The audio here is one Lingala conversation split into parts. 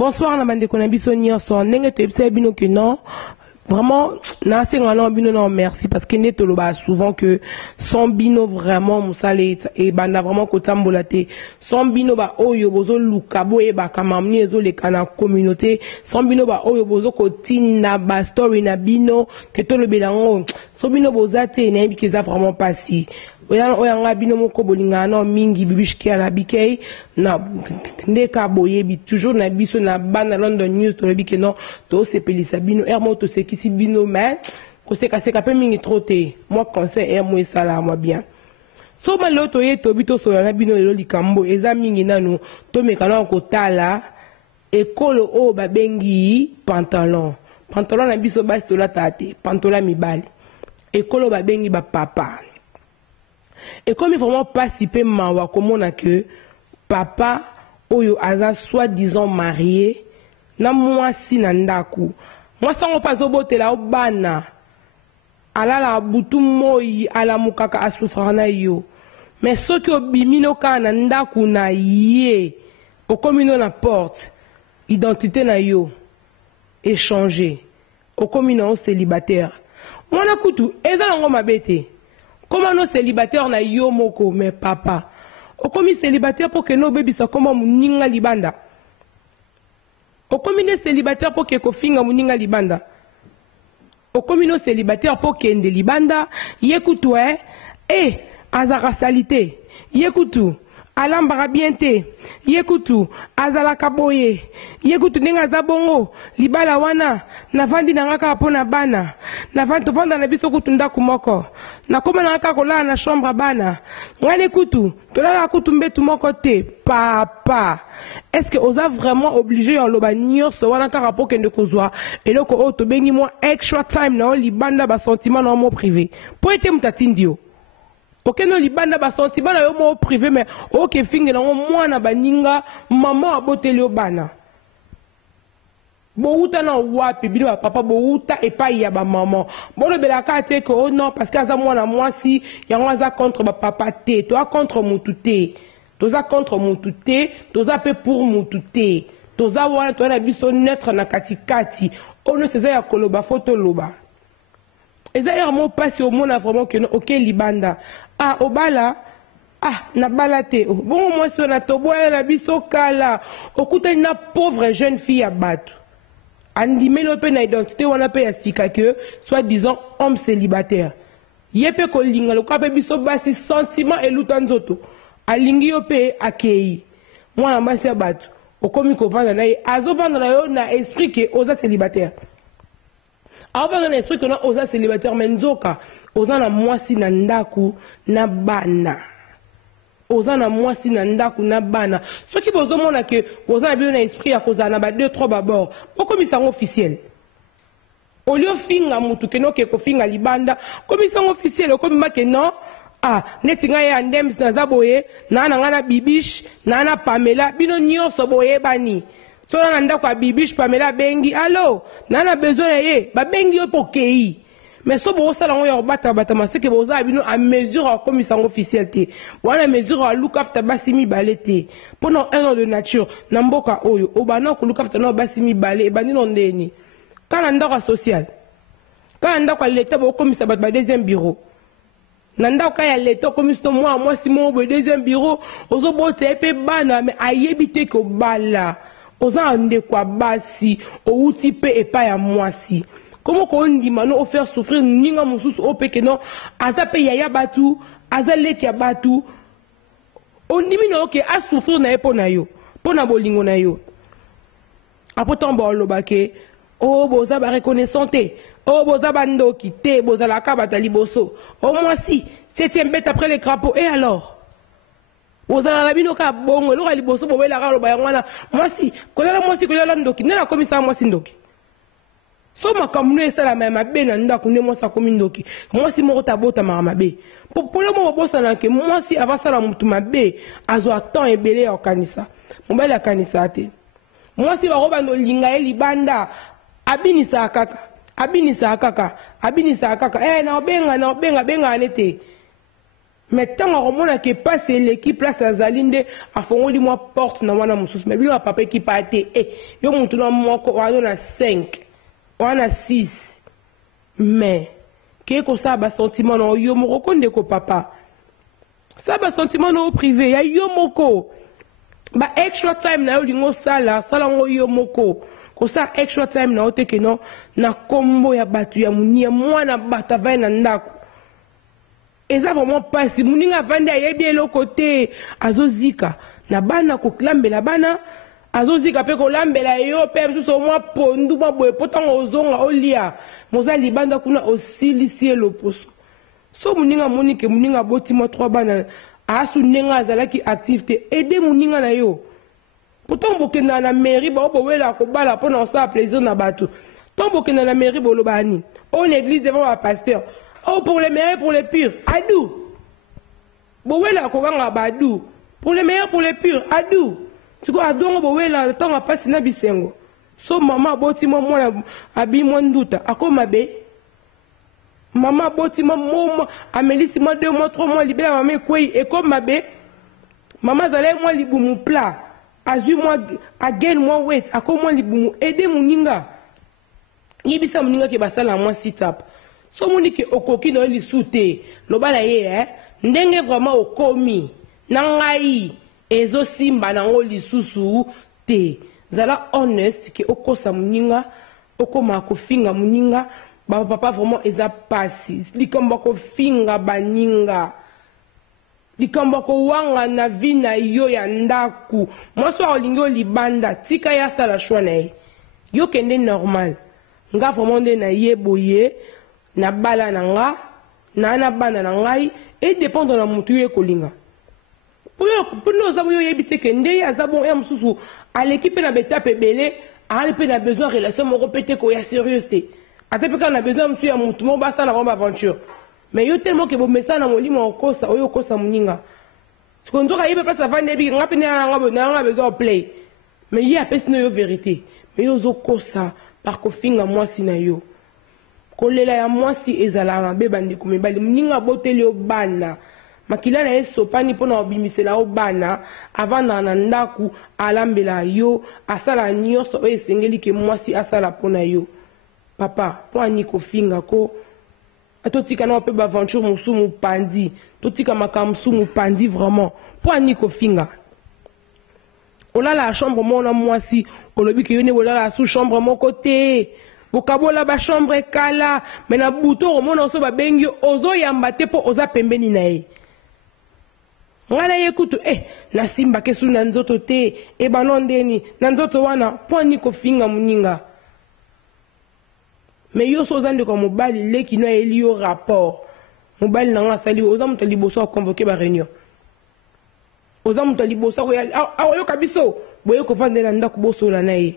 Bonsoir, na bande konabiso nyonso ndenge toyebisa bino que non vraiment na senga bino non merci parce que ne toloba souvent que son bino vraiment musale et banda vraiment kotambola te son bino ba oyo bozo luka boye ba kamamni ezo le kana communauté son bino ba oyo bozo kotina ba story na bino que tolobela ngo son bino bozate na yebi keza vraiment pasi oyanga bino moko bolinga na mingi bibishki ala bikei na ndeka boyebi toujours na biso na bana London News to lebi que non to sepelisa bino ermo to sekisi bino mais ko seka pe mingi trop te moi conseil ermo esala moi bien so malo to yeto bito so na bino lelo likambo eza mingi nanu to mekana ko tala ekolo o babengi pantalon na biso basi to la tate pantalon mibali ekolo babengi ba papa. Et comme il ne faut vraiment pas si peu mawa comme on a que papa oyo aza soi-disant marié na moi si nandaku moi ça on pas obote la obana ala la butu moi ala mukaka asufrana yo mais ce que obimino ka nandaku na ye au communo na porte identité na yo échanger au communo célibataire moi na kutu eza ngo mabete. Comment nos célibataires na yo moko mais papa o komi célibataire pour que nos bébés sa comment muninga libanda o komi ne célibataire pour que kofinga muninga libanda o komi no célibataire pour que ende libanda yekutu azara salité yekutu alambara bien te yekutu azala kaboye yekutu nenga zabongo libala wana na vandi na ngaka pona bana na vandi to vanda na biso kutunda kumoko na koma na ngaka kola na chambre bana ngane kutu to la kutu mbetu moko te papa est-ce que osa vraiment obligé en loba nyonso wana ka rapport kende kozwa eloko o to bengi mo extra time na libanda ba sentiment na mo privé po ete mutatindio. Ok, non, libanda ba sentiment na yo mo privé mais ok finge na mwana baninga maman aboteli obana. Bouta na wapi bino papa bouta et pas ya ba maman. Bon le belaka te que oh non parce que za mwana mwasi yango za contre ba papa te, toi contre mutu te. Toza contre mutu te, toza pe pour mutu te. Toza wana to na biso neutre na katikati. Ono seza ya koloba photo loba. Et ça est passé au monde vraiment que ok libanda ah obala ah na balate bon moi si on a toboya na biso kala okuta na pauvre jeune fille à battre andimé le pe na identité on a pe astika que soit disant homme célibataire yepe ko linga lo kape biso basi sentiment et lutanzoto alingi yo pe akei moi na basi ya battu okomi ko vanda na azo vanda na yo na esprit que oza célibataire. Alors, on a l'esprit que nous sommes célibataires, mais nous sommes mwasi na ndaku na bana. Oza na mwasi na ndaku na bana. Ce qui vous demande que vous avez un esprit à cause de 2-3 babord. Pourquoi ils sont officiels? Au lieu de finga mutu que nous que finga libanda, comme ils sont officiels, comme ils non. Ah, netinga ya ndems na zaboye, na ngana bibish, na Pamela, bino nyonso boye bani. So na ndako a bibish Pamela bengi allo nana besoin ye ba bengi yo pokei mais so bo sala ngo ya bata c'est que boza bino à mesure comme ils officiel te wana mesure à look after basimi balete pendant 1 an de nature na mboka oyo obana ko look after na basimi balé e bani ndeni kana ndako social kana ndako l'état bo comme ça ba deuxième bureau na ndako ya l'état comme ça moi si mon deuxième bureau ozo bote pe bana mais ayebite ko bala oza ande kwa basi outi pe epa ya mwasi comment ko ndima no faire souffrir ninga mususu opeke no aza pe ya batu aza leki ya batu ondimi no ke a souffrir na epo na yo pona bolingo na yo apotan ba lobake o boza ba reconnaissante o boza bandoki te boza la ka batali boso o mwasi 7e bête après les crapauds et alors vous avez la bino ka bongo lo kali boso bobela ka lo bayangwana mwasi kolela mwasi kolela ndoki nena komisa mwasi ndoki so makamunu esala ma be na ndako ne mwasi akomi ndoki mwasi moko tabota mabe popolo mo bosa na ke mwasi avasala mutu mabe azwa temps ebele ya kanisa mobali ya kanisa te mwasi ba roba no linga libanda abinisa kaka na benga benga anete mais tant on que passe l'équipe place à Zalinde a fongoli moi porte na wana mususu mais bilo papa qui pa té yo muntu na moko on a 5 on a 6 mais que ko ça ba sentiment no yo moko konde ko papa ça ba sentiment no privé ya yo moko ba extra time na yo lingo sala ngo yo moko ko ça extra time na ote ke no na kombo ya batu ya munia mwana bata vai na ndako. Et ça vraiment pas si muninga vande ayebi le côté azozika na bana ko klambela bana azozika pe ko lambela yo pe so moi pondu ba boye potango ozonga olia moza libanda kuna osilisie loposo so muninga monike muninga boti mo 3 bana asu nenga azalaki activité aider muninga na yo pourtant bokenda na mairie ba obowela ko bala pona ça plaisir na bato tant bokenda na mairie bolobani on église devant un pasteur. Oh, pour les meilleurs, pour les purs, adou. Bowela koganga badou. Pour les meilleurs, pour les purs, adou. Tu vois, adou, bowela, tant à passer na bisengo. So maman boti mo mwana abi mo nduta. Ako mabe. Maman boti mo mo amelisi mo 2 mois 3 mois libéra maman kwei et comme mabe. Maman zale mo libumu plat. Azu mo again mo wait. Ako mo libumu aider muninga. Yibisa muninga ke basala mo sit up. So monike okoki no li soute lobala ye ndenge vraiment okomi nangai ezo simba nango li susu te zala honest ke okosa muninga okoma ko finga muninga ba papa vraiment eza pasi likomba ko finga baninga likomba ko wanga na vina yo ya ndaku mwaso olingo libanda tika ya sala shwana yo kende normal nga vraiment de na yeboye na bala na nga na bana na ngai et dépend de la mutu ye kolinga pour nous avons yo yebite ke ndé azabon ya mususu à l'équipe na beta pebele a pe na besoin relation mo répéter ko ya sérieuxité a pe quand on a besoin mutu ya mutu mo basa na bomba aventure mais yo tellement que bo mesa na molimo okosa oyo kosa muninga ce qu'on doit yebe pas avant nebi ngapi na nga besoin play mais y a personne yo vérité mais yo zo kosa par ko finga moi sina yo kolela ya mwasi ezala mabe bandeko mibali muninga boteli o bana makila na esopani pona obimisela o bana avant na ndaku alambela yo asala nyonso oyo esengeli ke mwasi asala pona yo papa po ani kofinga ko atotika na pe ba aventure musumu pandi totika makamsu mu pandi vraiment po ani kofinga olala la chambre mona mwasi olobi ke yone olala sous chambre mon côté bokabola ba chambre kala mena buto omona so ba bengi ozo yamba te po oza pembeni na ye ngana ye kutu na simba kesu na nzoto te e banondeni na nzoto wana po ni kofinga muninga me yo so zande ko mobali leki na elio rapport mobali na nga sali oza muto liboso convoquer ba réunion oza muto liboso ko ya yo kabiso boye ko vande na ndako bosola na ye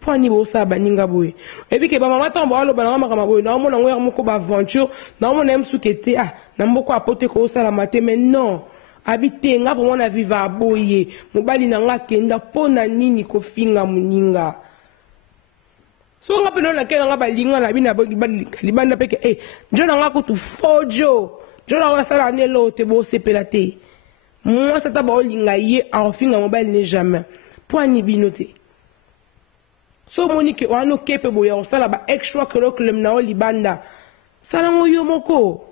Pwani bosa baninga boye. Ebi ke ba mama tambo alo bananga makama boye. Na omona ngwe moko ba aventure, na omona msukete na mboko apote ko sala mate mais non. Habite nga vraiment na viva boye. Mobali na nga kenda pona nini ko finga muninga. So nga peno la kena nga balinga na bina libanda peke njona nga kutu fojo. Njona nga sala nelo te bo sepela te. Moi ça taba olinga ye a finga mobali ne jamais. Pwani binote. So monike wano kepe boya osala ba extra curriculum na libanda sala ngoyo moko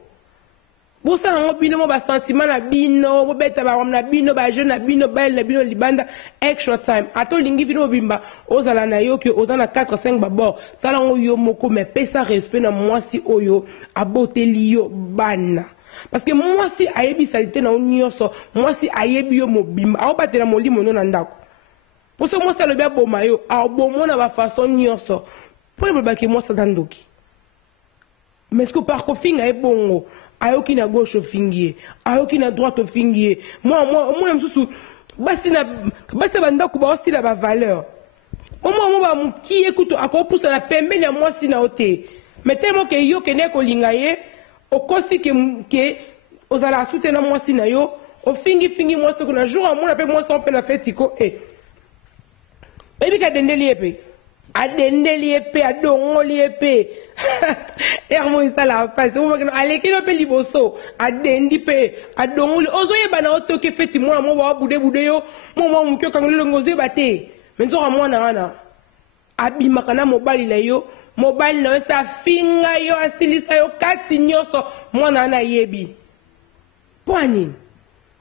bo sala ngo bino mo ba sentiment na bino bo beta ba na bino ba jeune na bino ba bino libanda extra time ato lingi vino bimba ozala na yo ke ozana 4 5 babo sala ngoyo moko mais pesa respect na mwasi oyo aboteli yo bana parce que mwasi ayebi salite na onyoso mwasi ayebi yo mobimba aobatela molimo no na ndako. Pour ce moi ça le bien bon mayo a bon mon na ba façon nyonso pour le baki moi ça zandoki mais ce que par ko finga e bongo ayoki na gauche fingier ayoki na droite fingier moi msusu basi banda ku ba aussi la ba valeur moi ba muki écoute akopousa na pembe na moi si na ote mais tellement que yo kene ko lingaye okosi ke ozala soutenir moi si na yo o fingi moi ce que jour moi na pe moi son pe na fetiko Ebi ka dendeli epe adendeli epe adongoli epe ermo isala passe o makino aleki no pe liboso adendi pe adongoli ozoyeba na otoke feti mwana mo ba bude yo mo mukyo kangolo ngoze bate menzo ka mwana wana abimaka na mobali na yo mobali na yo sa finga yo asilisa yo kati nyoso mwana na yebi poani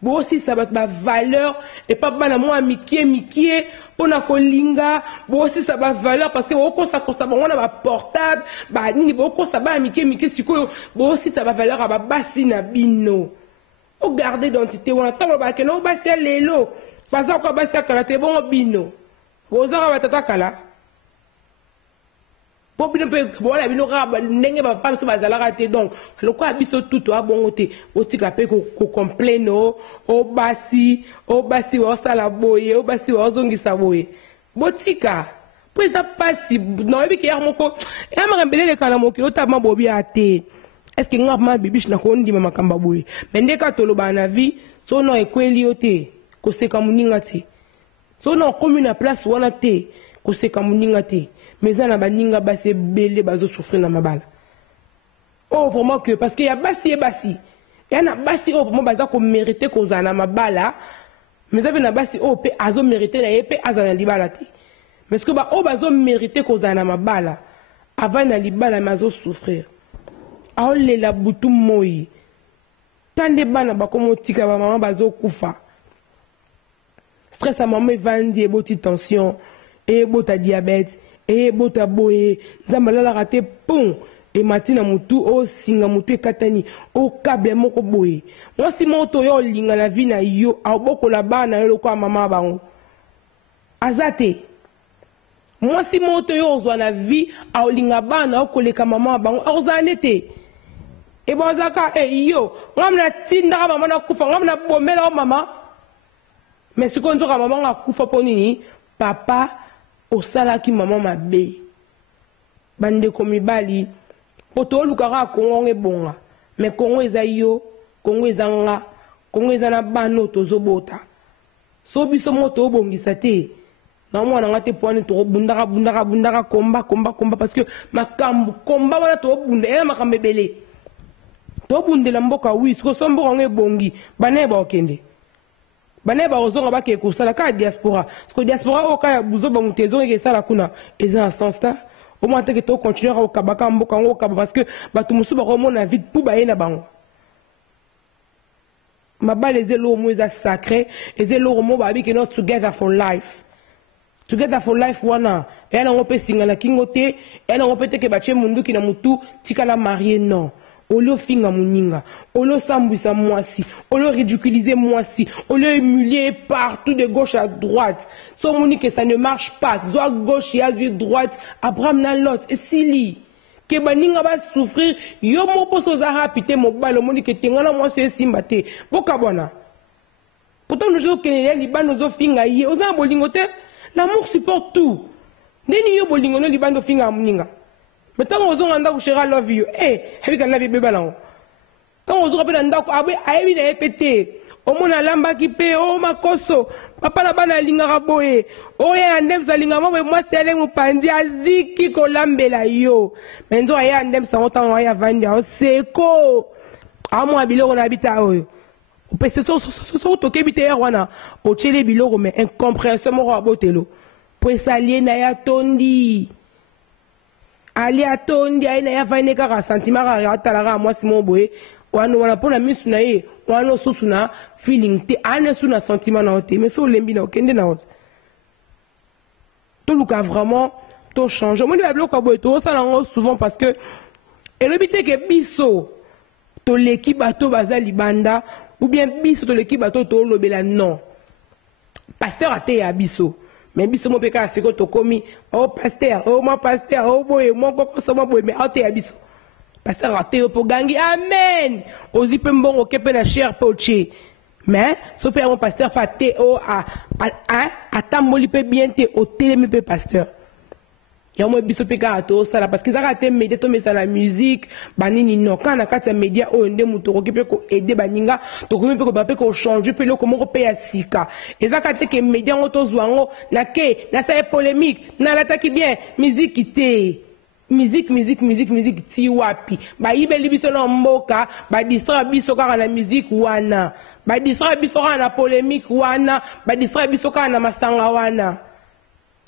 bo aussi ça va ba valeur et pas bana moi mikie on a kolinga bo aussi ça va valeur parce que oko ça on a ba portable ba nini bo oko ça ba mikie siko bo aussi ça va valeur à ba basi na bino o garder identité on attend ba que no basi lelo parce que basi kala te bon bino bo za ba tata kala pour bien voilà bino raba ndenge ba pam so bazala raté donc le quoi biso tout a bon côté o tika pe ko complaino o basi o sala boye o basi o zongisa boye botika pour ça passe non et que moko e amambele le kana moki o tama bobi ate est-ce que ngapa bibish na ko ndima makamba boye mais ndeka toloba na vie so no ekweli ote ko seka muninga te so no commune place wana te ko seka muninga te mais ça n'a pas ninga basse belé bazo souffrir dans ma balle. Oh vraiment que parce qu'il y a bassi et bassi. Il y en a bassi oh vraiment baza qu'on mérite qu'on a ma balle. Mais ça vient bassi oh pe azo mérité na pe azana libalati. Mais ce que bah oh bazo mérité qu'on a ma balle. Avant na libala mazo souffrir. Ah le la boutou moi. Tant de bana ba comme tika ba maman bazo kufa. Stress à maman vandi et boti tension et bota diabète. Et bota boye nzamba la raté pon et matina mutu o singa mutu e katani o kable moko boye moi si moto yo linga na vie na yo a boko la bana yo ko mama bango azate moi si moto yo zo na vie a linga bana o koleka mama bango ozanete e bozaka e yo ngamna tinda mama na kufa ngamna bomela o mama mais ce qu'on doit maman a kufa ponini papa au salaki maman mabe bande komibali poto lukaka kongo ebonga mais kongo ezayo kongo ezanga kongo ezana bano tozobota so biso moto obongisa te na mwana ngate poane to bundaka komba parce que makambu komba wana to bunda ela makambe belé to bundela mboka wi so sombo ngo ebongi bane ba okende bane ba ozonga ba ke kusala ka diaspora parce que diaspora o ka buzo ba mutezo ke sala kuna eza en sens ta au moins que to continuer au kabaka mboka ngo kaba parce que ba to musu ba remona vite pour ba yena bango mabale ezelo mo eza sacré ezelo mo ba bi ke not together for life wana ena ngo pe singa na kingote ena ngo pete ke ba che mundu ki na mutu tikala marié non. Au lieu finga muninga, au lieu sambouisa moisi, au lieu ridiculiser moisi, au lieu émuler partout de gauche à droite. Son moni que ça ne marche pas. Soit gauche et à droite, Abraham n'a l'autre. Et Sili, que baninga va souffrir, yo mo poso zaha pite mo balo moni que tengana moi c'est simbate. Bokabona. Pourtant nous jouons que les Liban nous finga yé, aux bolingote, l'amour supporte tout. Deni yo bolingono Liban finga muninga. Mais tant qu'on a un chéra love you, avec un lave bébé là. Tant qu'on a un dako, aïe, il a pété. Au moins, la lamba qui paie, oh ma koso, papa la bana linga raboye. Oh, y'a un dem sa linga, moi, c'est allé mon pandi, aziki ko lambe la yo. Mais nous, y'a un dem sa autant, y'a vandi, c'est ko. Ah, moi, bilo, on habite à eux. Parce que so toke bite wana, o chele bilo, mais incompréhension, mon rabotelo. Pour s'allier, na ya tondi. Ali atondi aina ya vaine kaka sentiment ka talara moi si mon boye wana pona misu na ye wana susuna feeling te ane suna sentiment na ote mais so lembi na okende na ote to luka vraiment to change moi la bloka boye to ça na souvent parce que elobite ke biso to leki bato bazali banda ou bien biso to leki bato to lobela non pasteur ate ya biso. Mais biso mo peka siko to komi oh pasteur oh mon pasteur oh boy mon koko so mo boy mais ate abiso pasteur ate po gangi amen ozi pe mbongo kepe na cher poche mais so pe mon pasteur fa te o a atamboli pe bien te o telemi pe pasteur ya mo biso pe ka to sala parce que ça a été média to mesa la musique banini non quand na kati ya média o ndé muto ko pe ko aider baninga to ko pe ko ba pe ko changer pe lo ko mo ko pe ya sika et ça ka te que média ngo to zwango na ke na sa polémique na l'attaque bien musique té musique ti wapi ba yibeli biso na mboka ba distra biso kaka na musique wana ba distra biso kaka na polémique wana ba distra biso kaka na masanga wana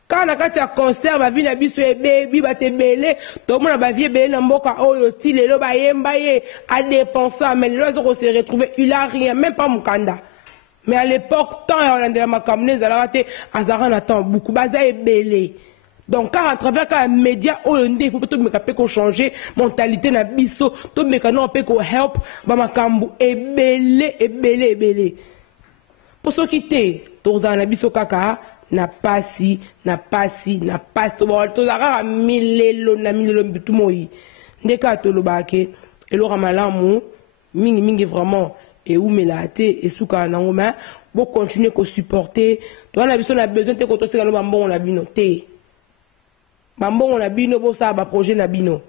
kana kati ya concert ba vina biso ebebi ba tebele to mona ba vie belé na mboka oyo ti lelo ba yemba ye a dépenser mais lelo zo se retrouver il a rien même pas mukanda mais à l'époque tant ya landela makamne za la te azara na temps beaucoup baza ebele. Donc, car à travers les médias, il faut tout me changer mentalité na biso, tout me non peut help, ba makambu ebele. Pour ceux qui te, toza na biso kaka na pasi, to la milelo bitu moi. Ndeka to lobake, elora malamu, mingi vraiment et où me la te et souka na ngoma, bo continuer ko supporter. Toi na biso na besoin te ko to se ba bon la binote. Bambon on a bino bo ça ba projet na bino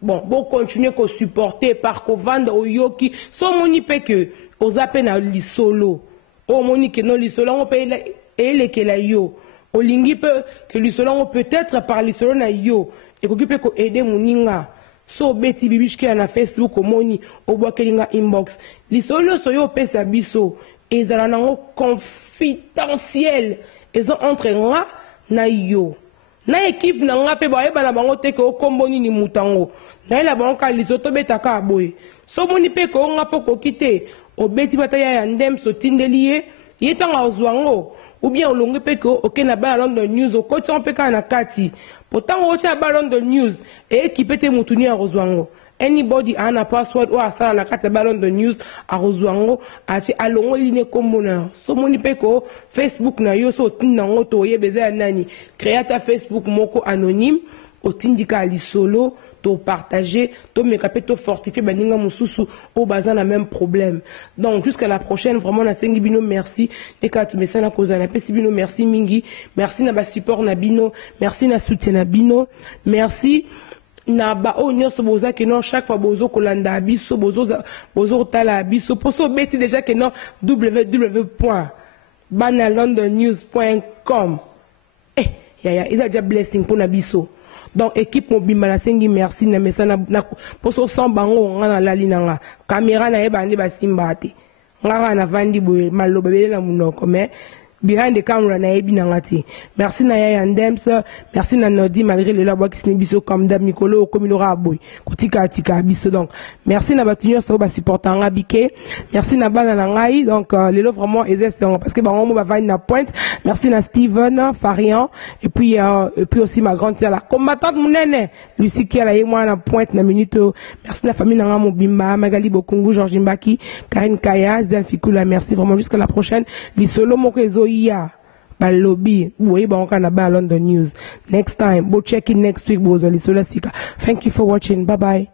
bon bon continuer ko supporter par ko vendre au yoki so moni pe que aux appels na lisolo o moni que non lisolo on paye ele que la yo o lingi pe que lisolo on peut-être par lisolo na yo et ko pe ko aider moninga so beti bibichke na Facebook o moni o bokelinga inbox lisolo so yo pesa biso ezala nango confidentiel ils ont entre nga na yo na équipe na nga pe ba yeba na bango te ko komboni ni mutango na ila bango ka lisoto betaka boy so moni pe ko nga po ko kite o beti bataya ya ndem so tindeliye yetanga ozwango ou bien olonge pe ko okena ba London News o ko tson pe ka na kati pourtant o cha ba London News e équipe te mutuni ya ozwango anybody ana password ou asala na kati ba London News a ozwango ati alongo line kombona so moni pe ko Facebook na yo so tinango to yebeza ya nani créata Facebook moko anonyme otindika lisolo to partager to mekape to fortifier baninga mususu au bazin la même problème. Donc jusqu'à la prochaine vraiment na sengi bino merci et ka tu message na koza na pesi bino merci mingi merci na ba support na bino merci na soutien na bino merci na ba o nyonso boza ke non chaque fois bozo kolanda biso bozo tala biso poso beti déjà que non www.banalondonnews.com ya isa déjà blessing pour na biso. Donc équipe mobimba na sengi merci na message na poso sans bango nga na lali nanga caméra na yeba ndi basimba te nga na vandi boye maloba bele na munoko mais behind the camera na yebi nangati merci na ya Ndems merci na Nodi malgré le labo qui biso comme dam Nicolo comme il aura boy kutika biso donc merci na batunyo so ba supporter nga bike merci na bana na ngai donc les lo vraiment exerce parce que ba on va vendre na pointe merci na Steven Farian et puis aussi ma grande sœur la combattante munene Lucie qui a la moi na pointe na minute merci la famille na Mobimba Magali Bokungu Georges Mbaki Karine Kaya Zdan Fikula merci vraiment jusqu'à la prochaine li solo moko ya balobi boye banka na ba London News next time bo check in next week bo zo lisolo sika. Thank you for watching, bye bye.